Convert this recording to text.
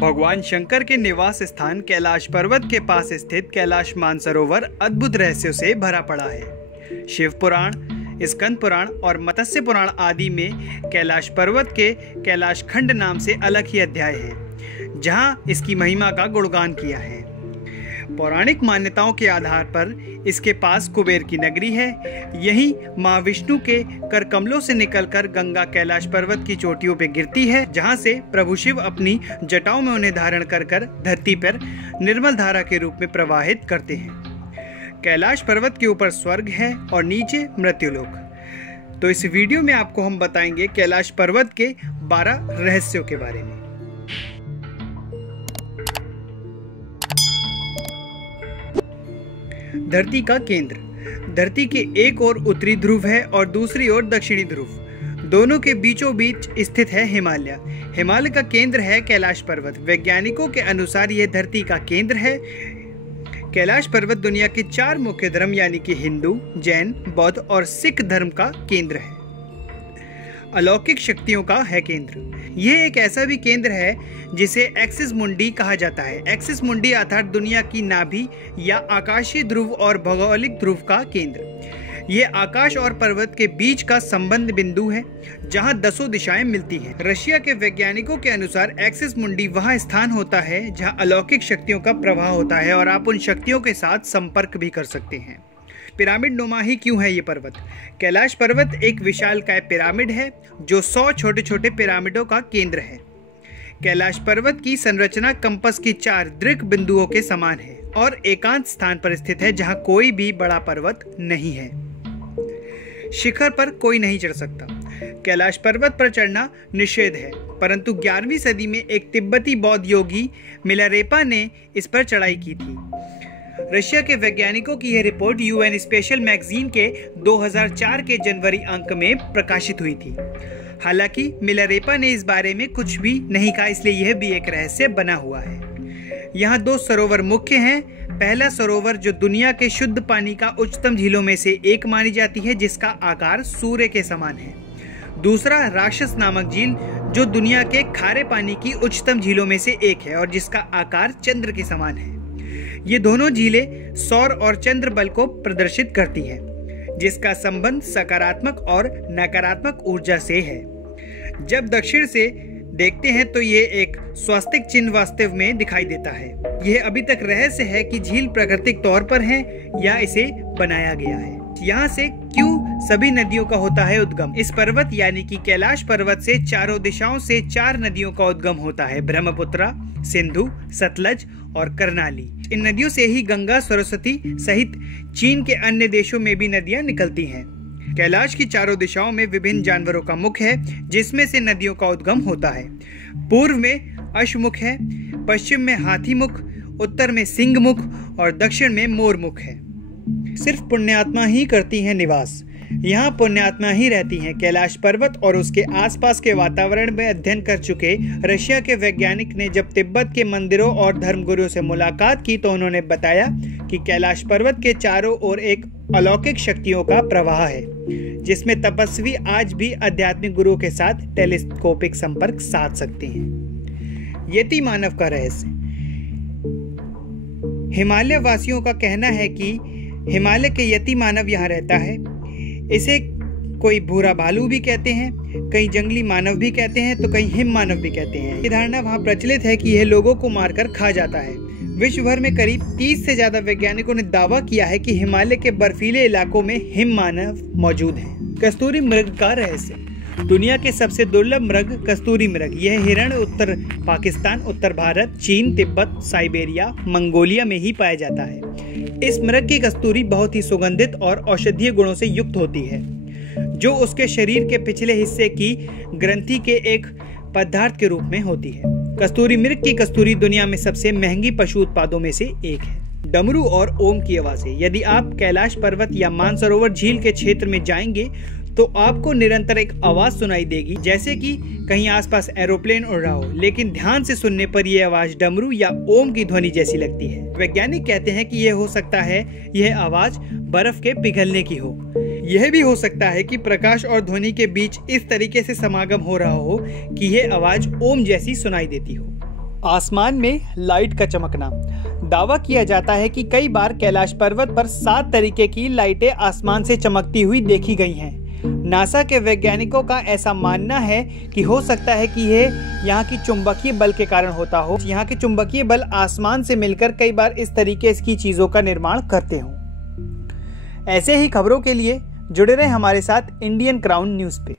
भगवान शंकर के निवास स्थान कैलाश पर्वत के पास स्थित कैलाश मानसरोवर अद्भुत रहस्यों से भरा पड़ा है। शिव पुराण, स्कंद पुराण और मत्स्य पुराण आदि में कैलाश पर्वत के कैलाश खंड नाम से अलग ही अध्याय है, जहां इसकी महिमा का गुणगान किया है। पौराणिक मान्यताओं के आधार पर इसके पास कुबेर की नगरी है। यहीं मां विष्णु के कर कमलों से निकलकर गंगा कैलाश पर्वत की चोटियों पर गिरती है, जहां से प्रभु शिव अपनी जटाओं में उन्हें धारण कर धरती पर निर्मल धारा के रूप में प्रवाहित करते हैं। कैलाश पर्वत के ऊपर स्वर्ग है और नीचे मृत्युलोक। तो इस वीडियो में आपको हम बताएंगे कैलाश पर्वत के 12 रहस्यों के बारे में। धरती का केंद्र। धरती के एक ओर उत्तरी ध्रुव है और दूसरी ओर दक्षिणी ध्रुव। दोनों के बीचों बीच स्थित है हिमालय। हिमालय का केंद्र है कैलाश पर्वत। वैज्ञानिकों के अनुसार यह धरती का केंद्र है। कैलाश पर्वत दुनिया के 4 मुख्य धर्म यानी कि हिंदू, जैन, बौद्ध और सिख धर्म का केंद्र है। अलौकिक शक्तियों का है केंद्र। यह एक ऐसा भी केंद्र है जिसे एक्सिस मुंडी कहा जाता है। एक्सिस मुंडी अर्थात दुनिया की नाभि या आकाशीय ध्रुव और भौगोलिक ध्रुव का केंद्र। यह आकाश और पर्वत के बीच का संबंध बिंदु है, जहां 10 दिशाएं मिलती हैं। रशिया के वैज्ञानिकों के अनुसार एक्सिस मुंडी वह स्थान होता है जहां अलौकिक शक्तियों का प्रवाह होता है और आप उन शक्तियों के साथ संपर्क भी कर सकते हैं। पिरामिड नुमा ही क्यों है ये पर्वत? कैलाश पर्वत एक विशालकाय पिरामिड है जो 100 छोटे छोटे पिरामिडों का केंद्र है। कैलाश पर्वत की संरचना कंपास की 4 दृढ़ बिंदुओं के समान है और एकांत स्थान पर स्थित है जहां कोई भी बड़ा पर्वत नहीं है। शिखर पर कोई नहीं चढ़ सकता। कैलाश पर्वत पर चढ़ना निषेध है, परंतु 11वीं सदी में एक तिब्बती बौद्ध योगी मिलारेपा ने इस पर चढ़ाई की थी। रशिया के वैज्ञानिकों की यह रिपोर्ट यूएन स्पेशल मैगजीन के 2004 के जनवरी अंक में प्रकाशित हुई थी। हालांकि मिलारेपा ने इस बारे में कुछ भी नहीं कहा, इसलिए यह भी एक रहस्य बना हुआ है। यहाँ 2 सरोवर मुख्य हैं। पहला सरोवर जो दुनिया के शुद्ध पानी का उच्चतम झीलों में से एक मानी जाती है, जिसका आकार सूर्य के समान है। दूसरा राक्षस नामक झील जो दुनिया के खारे पानी की उच्चतम झीलों में से एक है और जिसका आकार चंद्र के समान है। ये दोनों झीलें सौर और चंद्र बल को प्रदर्शित करती है, जिसका संबंध सकारात्मक और नकारात्मक ऊर्जा से है। जब दक्षिण से देखते हैं तो ये एक स्वास्तिक चिन्ह वास्तव में दिखाई देता है। यह अभी तक रहस्य है कि झील प्राकृतिक तौर पर है या इसे बनाया गया है। यहाँ से क्यों सभी नदियों का होता है उद्गम? इस पर्वत यानी कि कैलाश पर्वत से चारों दिशाओं से 4 नदियों का उद्गम होता है: ब्रह्मपुत्रा, सिंधु, सतलज और करनाली। इन नदियों से ही गंगा, सरस्वती सहित चीन के अन्य देशों में भी नदियां निकलती हैं। कैलाश की चारों दिशाओं में विभिन्न जानवरों का मुख है, जिसमें से नदियों का उद्गम होता है। पूर्व में अश्वमुख है, पश्चिम में हाथी मुख, उत्तर में सिंह मुख और दक्षिण में मोर मुख है। सिर्फ पुण्यात्मा ही करती हैं निवास। यहाँ पुण्यात्मा ही रहती हैं। कैलाश पर्वत और उसके आसपास के वातावरण में अध्ययन कर चुके रशिया के वैज्ञानिक ने जब तिब्बत के मंदिरों और धर्मगुरुओं से मुलाकात की तो उन्होंने बताया कि कैलाश पर्वत के चारों ओर एक अलौकिक शक्तियों का प्रवाह है, जिसमें तपस्वी आज भी आध्यात्मिक गुरुओं के साथ टेलीस्कोपिक संपर्क साध सकते हैं। यति मानव का रहस्य। हिमालय वासियों का कहना है कि हिमालय के यति मानव यहाँ रहता है। इसे कोई भूरा भालू भी कहते हैं, कई जंगली मानव भी कहते हैं, तो कई हिम मानव भी कहते हैं। ये धारणा वहाँ प्रचलित है कि यह लोगों को मारकर खा जाता है। विश्व भर में करीब 30 से ज्यादा वैज्ञानिकों ने दावा किया है कि हिमालय के बर्फीले इलाकों में हिम मानव मौजूद हैं। कस्तूरी मृग का रहस्य। दुनिया के सबसे दुर्लभ मृग कस्तूरी मृग। यह हिरण उत्तर पाकिस्तान, उत्तर भारत, चीन, तिब्बत, साइबेरिया, मंगोलिया में ही पाया जाता है। इस मृग की कस्तूरी बहुत ही सुगंधित और औषधीय गुणों से युक्त होती है, जो उसके शरीर के पिछले हिस्से की ग्रंथि के एक पदार्थ के रूप में होती है। कस्तूरी मृग की कस्तूरी दुनिया में सबसे महंगी पशु उत्पादों में से एक है। डमरू और ओम की आवाजें। यदि आप कैलाश पर्वत या मानसरोवर झील के क्षेत्र में जाएंगे तो आपको निरंतर एक आवाज सुनाई देगी, जैसे कि कहीं आसपास एरोप्लेन उड़ रहा हो, लेकिन ध्यान से सुनने पर यह आवाज डमरू या ओम की ध्वनि जैसी लगती है। वैज्ञानिक कहते हैं कि यह हो सकता है यह आवाज बर्फ के पिघलने की हो। यह भी हो सकता है कि प्रकाश और ध्वनि के बीच इस तरीके से समागम हो रहा हो कि यह आवाज ओम जैसी सुनाई देती हो। आसमान में लाइट का चमकना। दावा किया जाता है कि कई बार कैलाश पर्वत पर 7 तरीके की लाइटें आसमान से चमकती हुई देखी गई हैं। नासा के वैज्ञानिकों का ऐसा मानना है कि हो सकता है कि यह यहाँ की चुंबकीय बल के कारण होता हो। यहाँ के चुंबकीय बल आसमान से मिलकर कई बार इस तरीके की चीजों का निर्माण करते हों। ऐसे ही खबरों के लिए जुड़े रहें हमारे साथ इंडियन क्राउन न्यूज़ पे।